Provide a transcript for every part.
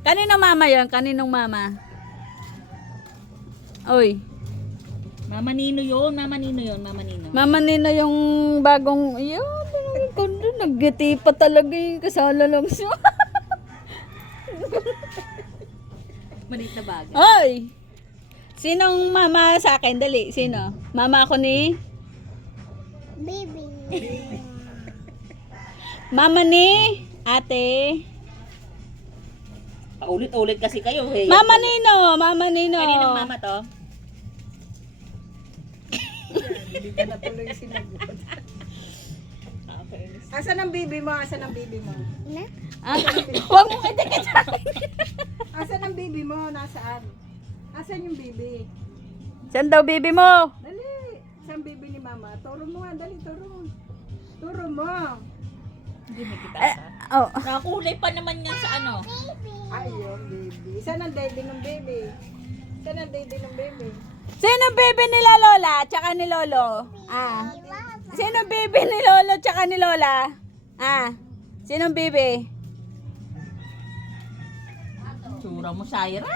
Kaninong mama yon? Kaninong mama? Oy. Mama Nino yun, Mama Nino yun, Mama Nino. Mama Nino yung bagong... Yun, kondo. Naggiti pa talaga yung kasala lang siya. Maliit na bagay. Oy! Sinong mama sa akin? Dali, sino? Mama ako ni... Baby. Mama ni... Ate... Paulit-ulit kasi kayo eh. Mama Nino! Mama Nino! Kaninong mama to? Hindi ka na tuloy sinagot. Asan ang baby mo? Asan ang baby mo? Na? Ah, huwag mo itikit sa akin. Asan ang baby mo? Nasaan? Asan yung baby? Saan daw baby mo? Dali. Saan baby ni mama? Turo mo nga. Dali, turo. Turo mo. Hindi may kita Eh, sa. oh. Nakakulay pa naman yan sa ano. Ayun, baby. Saan ang daddy ng baby? Saan ang daddy ng baby? Sino baby nila Lola tsaka ni Lolo? Ah. Sino baby ni Lolo tsaka ni Lola? Ah. Sino baby? Tsura mo, Shaira.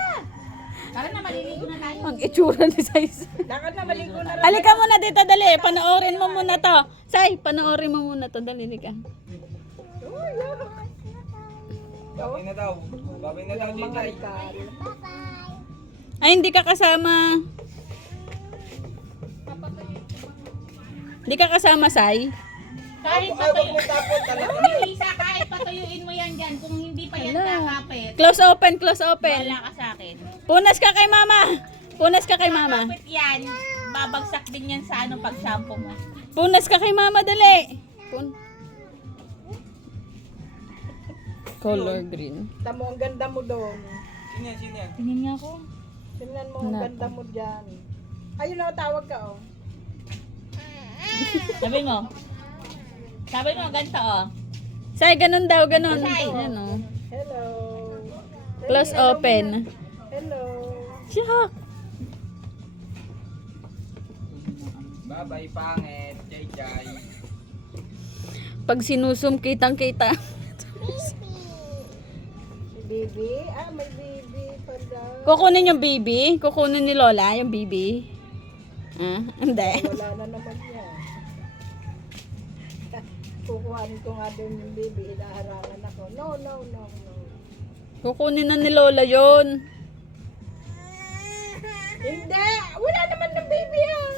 Tara na, maliligo na tayo. Ang itsura ni Sais. Lakad na, maligo na rin. Halika muna dito, dali. Panoorin mo muna to. Say, panoorin mo muna to. Dali, halika. Babay na daw. Babay na daw, Mga Jay. rikal. Ay, hindi ka kasama. Hindi ka kasama, Say. Kahit Ay, wag mo patuyo. tapon talaga. Lisa, kahit patuyuin mo yan dyan. Kung hindi pa yan kakapit, Close open, close open. wala ka sa akin. Punas ka kay mama. Punas ka kay mama. Kakapit yan, babagsak din yan sa ano pag shampoo mo. Punas ka kay mama, dali. Color green. Tamo, ang ganda mo doon. Sino yan, sino yan? Tingnan niya ako. Tingnan mo, ang ganda mo dyan. Ayun na, tawag ka, oh. Sabi mo. Sabi mo, ganito oh. Say, ganun daw, ganun. Say. Ayan, oh. Hello. Close Hello open. muna. Hello. Siyak. Babay, pangit. Jay, Jay. Pag sinusum, kitang-kita. Si baby? Ah, may baby pala. Kukunin yung baby? Kukunin ni Lola yung baby? Ah, hindi. Wala na naman yan. Kukuhanin ko nga doon yung baby. Inaharangan ako. No, no, no, no. Kukunin na ni Lola yon. Hindi! Wala naman ng baby ah!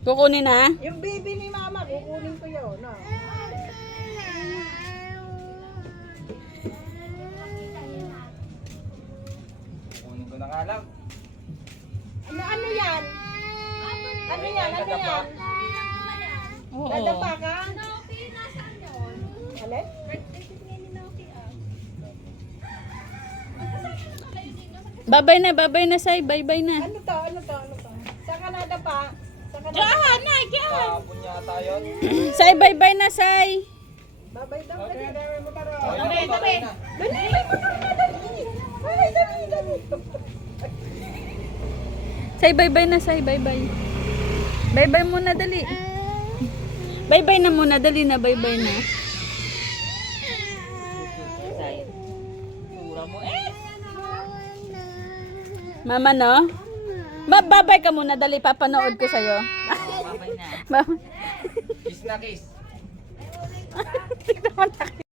Kukunin na? Yung baby ni mama, kukunin ko yun. No? Kunin ko na nga lang. Ano yan? Ano yan? Ano yan? Oo. Dadapa ka? Alin? Babay na, Say. Bye-bye na. Ano to? Ano to? Ano to? Saan ka nadapa? Saan ka nadapa? Diyan, na, diyan. Tapon yata yun. Say, bye-bye na, Say. Babay daw. Dali. Tabi, tabi. Dali. Babay, dali. Dali. Say, bye-bye na, Say. Bye-bye. Bye-bye muna, dali. Bye-bye na muna, dali na. Bye-bye na. Tsura mo eh. Mama, no? Bye-bye ka muna, dali. Papanood ko sa'yo. Babay na. Bye. Kiss na kiss. Tignan mo na.